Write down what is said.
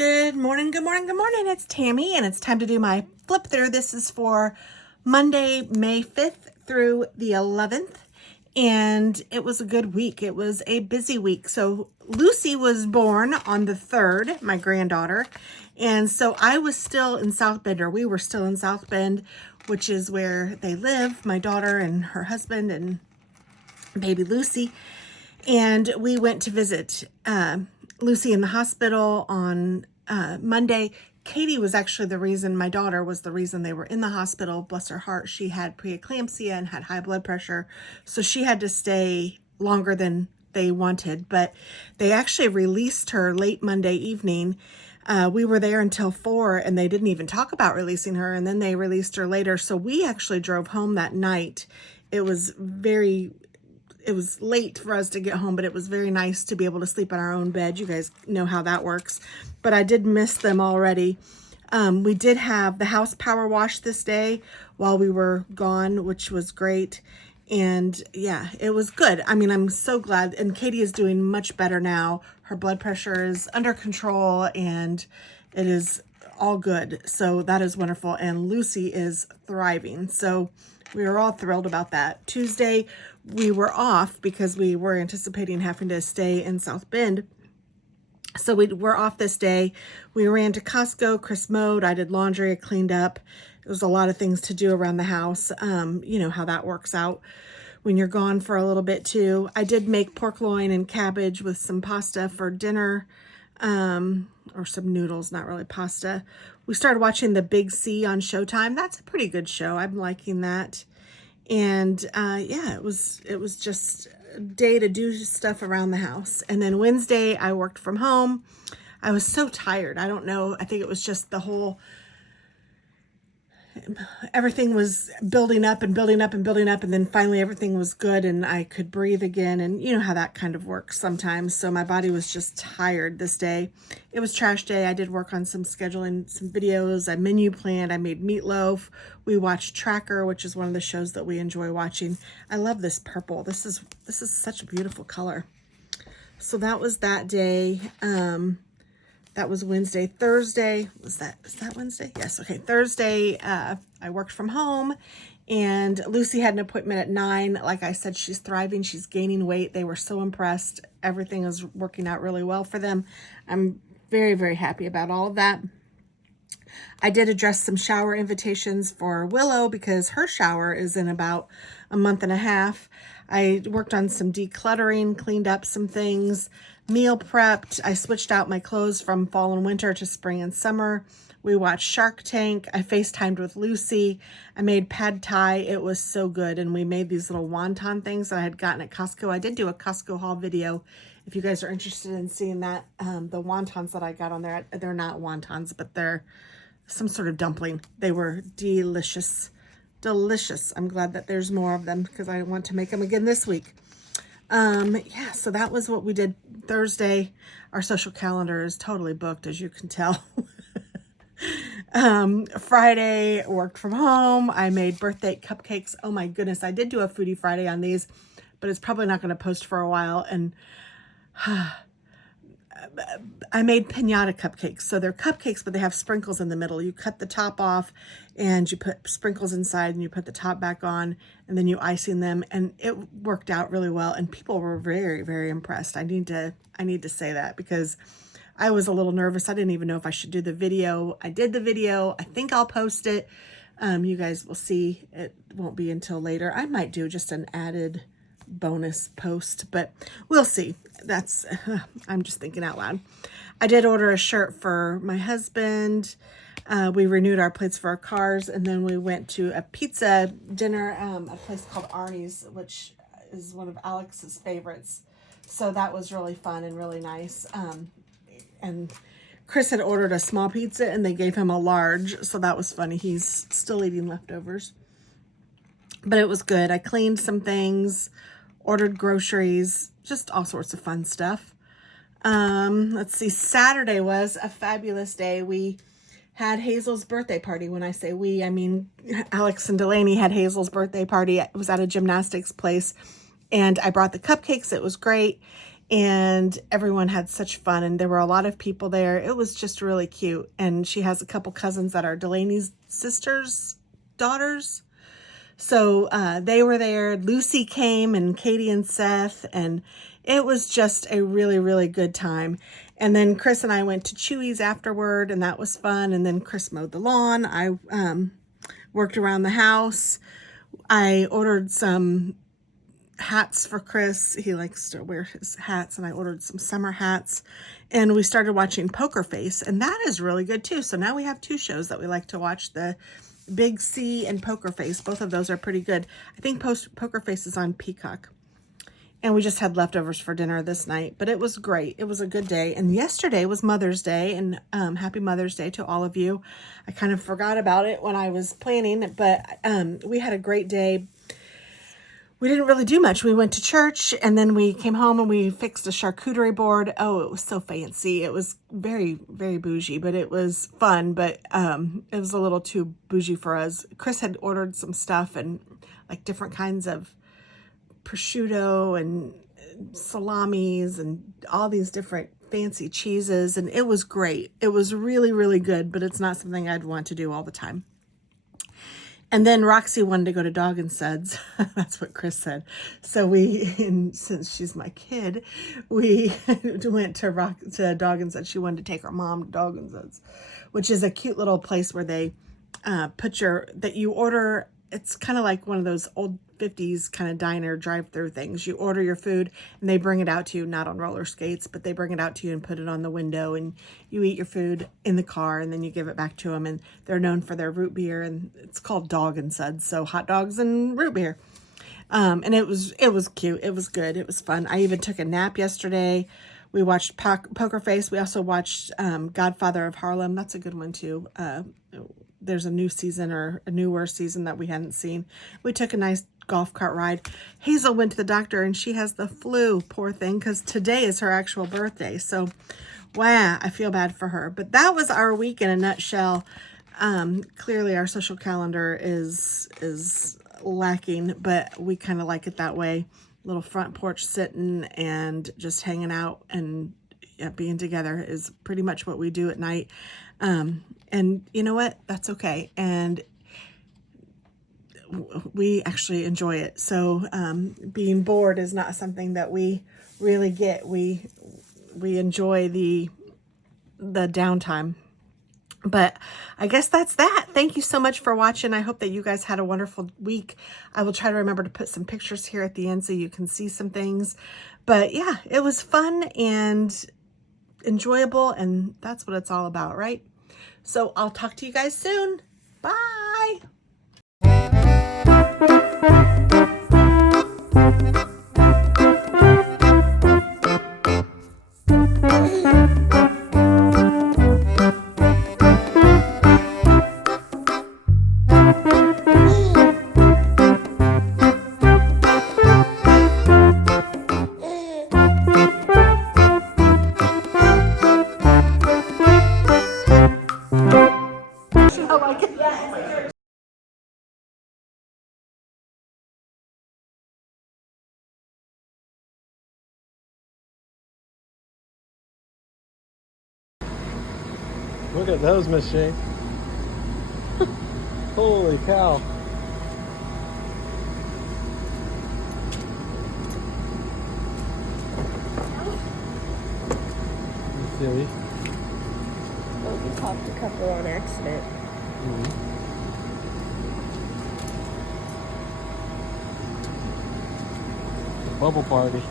Good morning, good morning, good morning. It's Tammy, and it's time to do my flip through. This is for Monday, May 5th through the 11th, and it was a good week. It was a busy week. So Lucy was born on the 3rd, my granddaughter, and so I was still in South Bend, or we were still in South Bend, which is where they live, my daughter and her husband and baby Lucy. And we went to visit Lucy in the hospital on Monday. Katie was actually the reason, my daughter was the reason they were in the hospital. Bless her heart. She had preeclampsia and had high blood pressure. So she had to stay longer than they wanted. But they actually released her late Monday evening. We were there until 4 and they didn't even talk about releasing her. And then they released her later. So we actually drove home that night. It was late for us to get home, but it was very nice to be able to sleep in our own bed. You guys know how that works, but I did miss them already. We did have the house power wash this day while we were gone, which was great. And yeah, it was good. I mean, I'm so glad. And Katie is doing much better now. Her blood pressure is under control and it is all good. So that is wonderful. And Lucy is thriving. So we were all thrilled about that. Tuesday, we were off because we were anticipating having to stay in South Bend. So we were off this day. We ran to Costco, Chris mowed, I did laundry, I cleaned up. There was a lot of things to do around the house. You know how that works out when you're gone for a little bit too. I did make pork loin and cabbage with some pasta for dinner, or some noodles, not really pasta. We started watching The Big C on Showtime. That's a pretty good show. I'm liking that. And yeah, it was just a day to do stuff around the house. And then Wednesday, I worked from home. I was so tired. I don't know. I think it was just the whole, everything was building up and building up and building up. And then finally everything was good and I could breathe again. And you know how that kind of works sometimes. So my body was just tired this day. It was trash day. I did work on some scheduling, some videos. I menu planned. I made meatloaf. We watched Tracker, which is one of the shows that we enjoy watching. I love this purple. This is such a beautiful color. So that was that day. That was Wednesday. Thursday, is that Wednesday? Yes. Okay. Thursday, I worked from home and Lucy had an appointment at 9. Like I said, she's thriving. She's gaining weight. They were so impressed. Everything is working out really well for them. I'm very, very happy about all of that. I did address some shower invitations for Willow because her shower is in about a month and a half. I worked on some decluttering, cleaned up some things, meal prepped. I switched out my clothes from fall and winter to spring and summer. We watched Shark Tank. I FaceTimed with Lucy. I made pad thai. It was so good. And we made these little wonton things that I had gotten at Costco. I did do a Costco haul video. If you guys are interested in seeing that, the wontons that I got on there, they're not wontons, but they're some sort of dumpling. They were delicious. Delicious. I'm glad that there's more of them because I want to make them again this week. Yeah, so that was what we did Thursday. Our social calendar is totally booked, as you can tell. Friday, worked from home. I made birthday cupcakes. Oh my goodness. I did do a Foodie Friday on these, but it's probably not going to post for a while. And I made piñata cupcakes. So they're cupcakes, but they have sprinkles in the middle. You cut the top off and you put sprinkles inside and you put the top back on and then you icing them. And it worked out really well. And people were very, very impressed. I need to say that because I was a little nervous. I didn't even know if I should do the video. I did the video. I think I'll post it. You guys will see. It won't be until later. I might do just an added bonus post, but we'll see. That's I'm just thinking out loud. I did order a shirt for my husband. We renewed our plates for our cars, and then we went to a pizza dinner, a place called Arnie's, which is one of Alex's favorites. So that was really fun and really nice. And Chris had ordered a small pizza and they gave him a large, so that was funny. He's still eating leftovers, but it was good. I cleaned some things, ordered groceries, just all sorts of fun stuff. Let's see, Saturday was a fabulous day. We had Hazel's birthday party. When I say we, I mean Alex and Delaney had Hazel's birthday party. It was at a gymnastics place and I brought the cupcakes. It was great. and everyone had such fun, and there were a lot of people there. It was just really cute. And she has a couple cousins that are Delaney's sisters' daughters. So they were there. Lucy came, and Katie and Seth, and it was just a really, really good time. And then Chris and I went to Chewy's afterward, and that was fun. And then Chris mowed the lawn. I worked around the house. I ordered some hats for Chris. He likes to wear his hats, and I ordered some summer hats. And we started watching Poker Face, and that is really good too. So now we have two shows that we like to watch, the Big C and Poker Face. Both of those are pretty good. I think Poker Face is on Peacock. And we just had leftovers for dinner this night, but it was great. It was a good day. And yesterday was Mother's Day, and happy Mother's Day to all of you. I kind of forgot about it when I was planning, but we had a great day. We didn't really do much. We went to church, and then we came home and we fixed a charcuterie board. Oh, it was so fancy. It was very, very bougie, but it was fun, but it was a little too bougie for us. Chris had ordered some stuff, and like different kinds of prosciutto and salamis and all these different fancy cheeses, and it was great. It was really, really good, but it's not something I'd want to do all the time. And then Roxy wanted to go to Dog and Suds. That's what Chris said. So and since she's my kid, we went to Dog and Suds. She wanted to take her mom to Dog and Suds, which is a cute little place where they you order. It's kind of like one of those old 50s kind of diner drive-through things. You order your food and they bring it out to you, not on roller skates, but they bring it out to you and put it on the window, and you eat your food in the car, and then you give it back to them. And they're known for their root beer, and it's called Dog and Suds, so hot dogs and root beer. And it was cute. It was good. It was fun. I even took a nap yesterday. We watched Poker Face. We also watched Godfather of Harlem. That's a good one too. There's a new season, or a newer season, that we hadn't seen. We took a nice golf cart ride. Hazel went to the doctor, and she has the flu, poor thing, because today is her actual birthday. So, wow, I feel bad for her. But that was our week in a nutshell. Clearly, our social calendar is lacking, but we kind of like it that way. Little front porch sitting and just hanging out and being together is pretty much what we do at night. And you know what? That's okay. And we actually enjoy it. So being bored is not something that we really get. We enjoy the downtime. But I guess that's that. Thank you so much for watching. I hope that you guys had a wonderful week. I will try to remember to put some pictures here at the end so you can see some things. But yeah, it was fun and enjoyable, and that's what it's all about, right? So I'll talk to you guys soon. Bye. Look at those machines. Holy cow. You silly. Oh, we popped a couple on accident. Bubble party.